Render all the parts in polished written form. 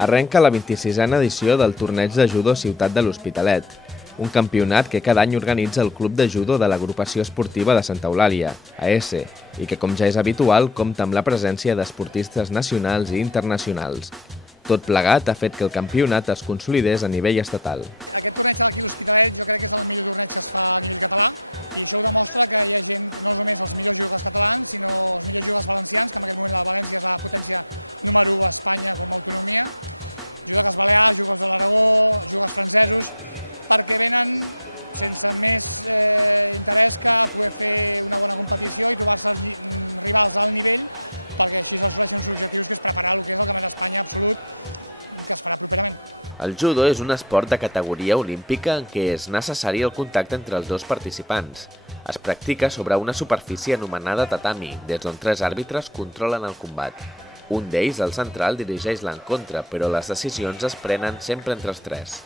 Arrenca la 26a edició del Torneig de Judo Ciutat de l'Hospitalet, un campionat que cada any organitza el Club de Judo de l'Agrupació Esportiva de Santa Eulàlia, AES, i que, com ja és habitual, compta amb la presència d'esportistes nacionals i internacionals. Tot plegat ha fet que el campionat es consolidés a nivell estatal. El judo és un esport de categoria olímpica en què és necessari el contacte entre els dos participants. Es practica sobre una superfície anomenada tatami, des d'on 3 àrbitres controlen el combat. Un d'ells, el central, dirigeix l'encontre, però les decisions es prenen sempre entre els 3.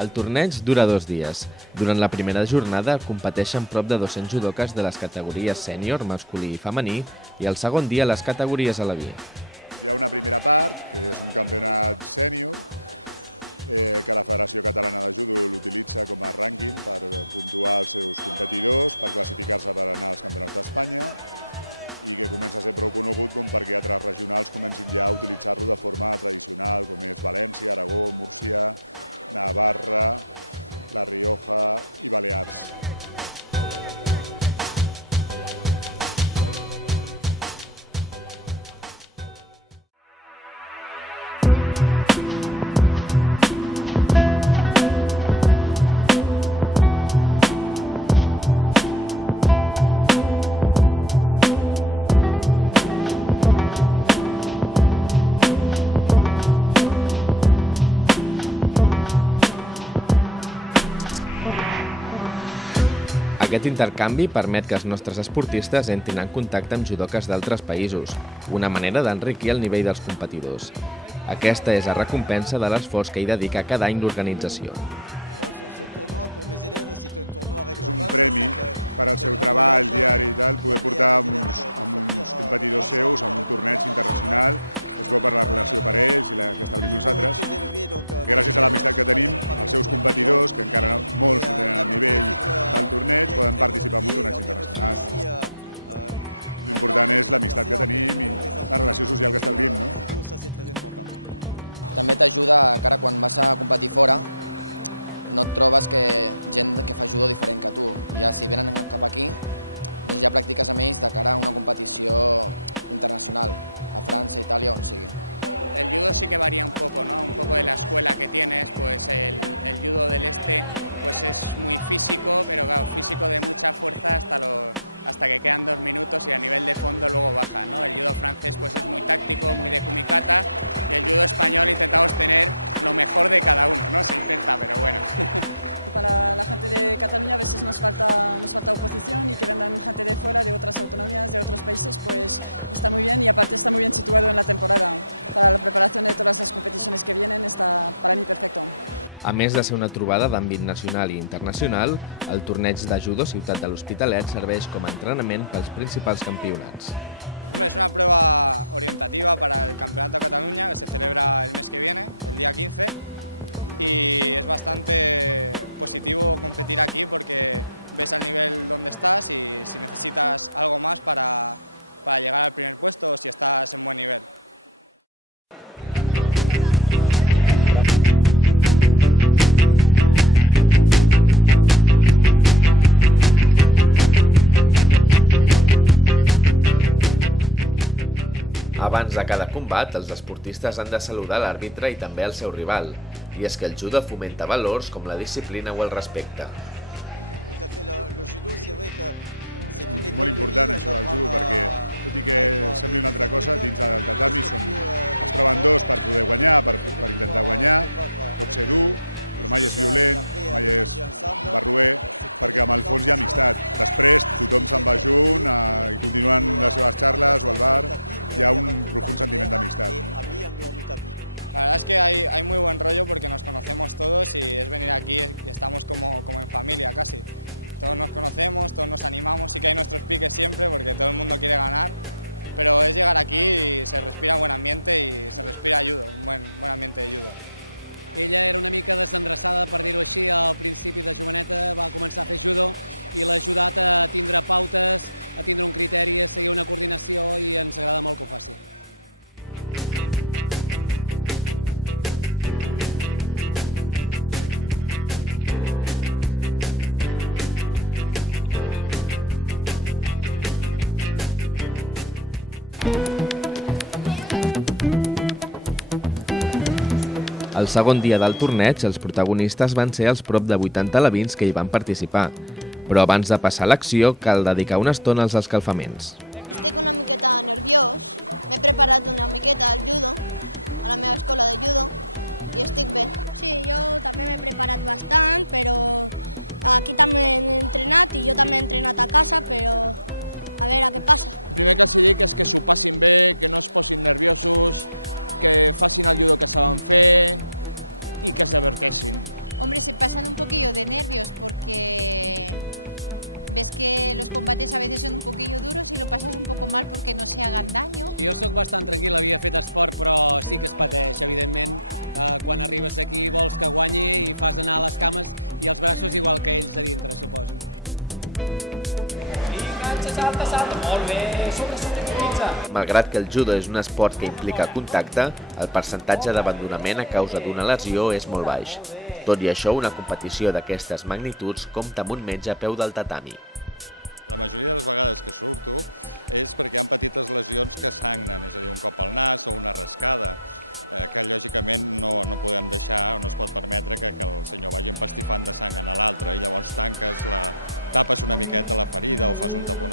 El torneig dura 2 dies. Durant la primera jornada competeixen prop de 200 judoques de les categories sènior, masculí i femení, i el segon dia les categories aleví. Aquest intercanvi permet que els nostres esportistes entrin en contacte amb judoques d'altres països, una manera d'enriquir el nivell dels competidors. Aquesta és la recompensa de l'esforç que hi dedica cada any l'organització. A més de ser una trobada d'àmbit nacional i internacional, el Torneig de Judo Ciutat de l'Hospitalet serveix com a entrenament pels principals campionats. Abans de cada combat, els esportistes han de saludar l'àrbitre i també el seu rival, i és que el judo fomenta valors com la disciplina o el respecte. El segon dia del torneig, els protagonistes van ser els prop de 80 alevins que hi van participar. Però abans de passar a l'acció, cal dedicar una estona als escalfaments. Salta, molt bé, sobre, pizza. Malgrat que el judo és un esport que implica contacte, el percentatge d'abandonament a causa d'una lesió és molt baix. Tot i això, una competició d'aquestes magnituds compta amb un metge a peu del tatami. Número 1.